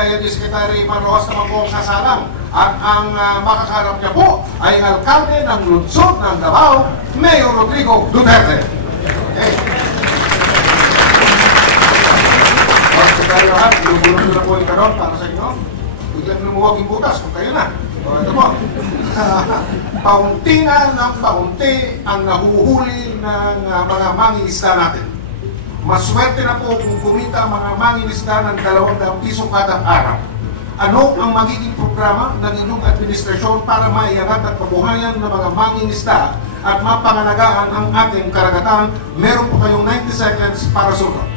biyaya ni Secretary Maroas naman po ang sasalang. At ang makakarap niya po ay ang alkalde ng lungsod ng Davao, Mayor Rodrigo Duterte. Okay. Secretary Rohan, ilubulong ko na po yung kanon para sa inyo. Biglang lumuwag yung butas kung kayo na. O ito po. Paunti na ng paunti ang nahuhuli ng mga mangingisda natin. Maswerte na po kung kumita ang mga mangingisda ng 200 piso kada araw. Ano ang magiging programa ng inyong administrasyon para maiangat at pabuhayan ng mga mangingisda at mapangalagaan ang ating karagatan? Meron po kayong 90 seconds para sugot.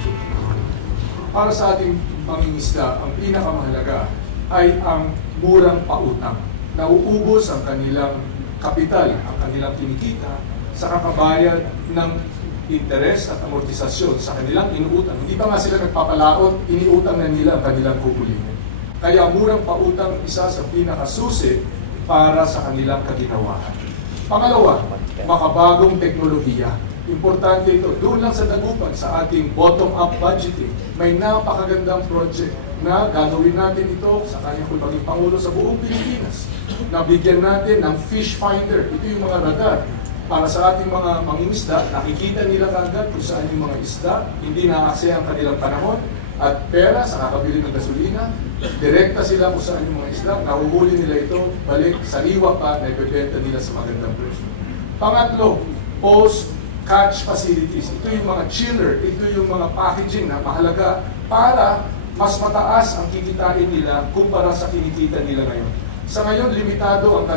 Para sa ating mangingisda, ang pinakamahalaga ay ang murang pautang. Nauubos ang kanilang kapital, ang kanilang kinikita sa kakabayad ng interes at amortisasyon sa kanilang inuutang. Hindi pa nga sila nagpapalaot, iniutang na nila ang kanilang kukulihin. Kaya murang pautang isa sa pinakasusi para sa kanilang kaginawahan. Pangalawa, makabagong teknolohiya. Importante ito. Doon lang sa Dagupan, sa ating bottom-up budgeting, may napakagandang project na gagawin natin ito sa kanyang maging Pangulo sa buong Pilipinas. Nabigyan natin ng fish finder. Ito yung mga radar. Para sa ating mga mangingisda, nakikita nila kagad kung saan yung mga isda, hindi na-aksaya ang kanilang panahon at pera sa kakabili ng gasolina, direkta sila kung saan yung mga isda, nahuhuli nila ito, balik, sariwa pa, na ibebenta nila sa magandang presyo. Pangatlo, post-catch facilities. Ito yung mga chiller, ito yung mga packaging na mahalaga para mas mataas ang kikitain nila kumpara sa kinikita nila ngayon. Sa ngayon, limitado ang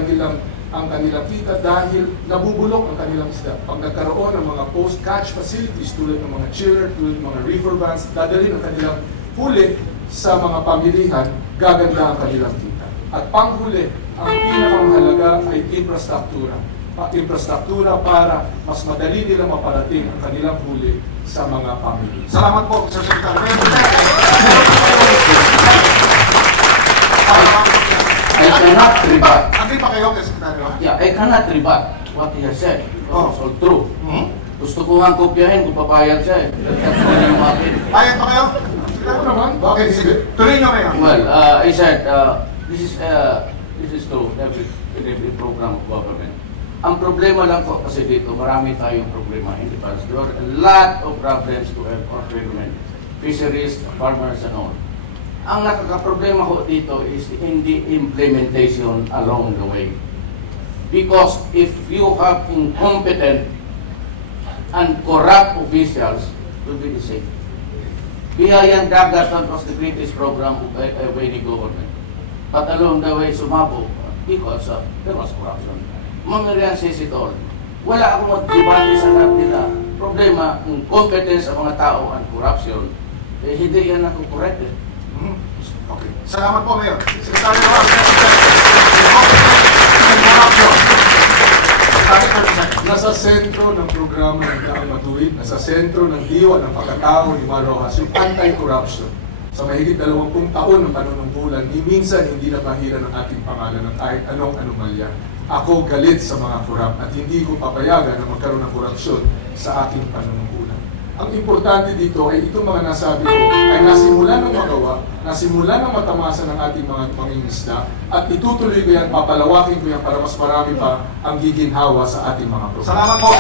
kanilang kita dahil nabubulok ang kanilang isda. Pag nagkaroon ng mga post-catch facilities tulad ng mga chiller, tulad ng mga reefer vans, dadalhin ang kanilang huli sa mga pamilihan, gaganda ang kanilang kita. At panghuli, ang pinakamahalaga ay infrastruktura. Infrastruktura para mas madali nila maparating ang kanilang huli sa mga pamilya. Salamat po, Sir Secretary. I cannot rebut. Agree pa kayo, Secretary? Yeah, I cannot rebut what he has said. It's all true. Gusto ko nga kopyahin kung papayag siya eh. Payag pa kayo? Secretary naman? Okay, sige. Tuloy nyo ngayon. Well, I said, this is true in every program of government. Ang problema lang po kasi dito, marami tayong problema in the past. There are a lot of problems to our government, fisheries, farmers and all. Ang nakakaproblema ko dito is in the implementation along the way. Because if you have incompetent and corrupt officials, it will be the same. Biyayang dagat was the greatest program of any government. But along the way, sumabog because there was corruption. Mangyarihan says it all. Wala akong mag-debate sa lahat nila. Problema, incompetence sa mga tao and corruption, eh, hindi yan ako corrected. Okay. Salamat po, Mayor. Secretary Nasa sentro ng programa ng Daang Matuwid, nasa sentro ng diwa ng pagkatao ni Marojas, yung anti-corruption. Sa mahigit 20 taon ng panunungkulan, minsan hindi na bahira ng ating pangalan ng kahit anong anomalya. Ako galit sa mga korap at hindi ko papayagan na magkaroon ng korupsyon sa aking panunungkulan. Ang importante dito ay itong mga nasabi ko ay nasimula ng magawa, nasimula ng matamasa ng ating mga mangingisda at itutuloy ko yan, papalawakin ko yan para mas marami pa ang giginhawa sa ating mga programa. Salamat po.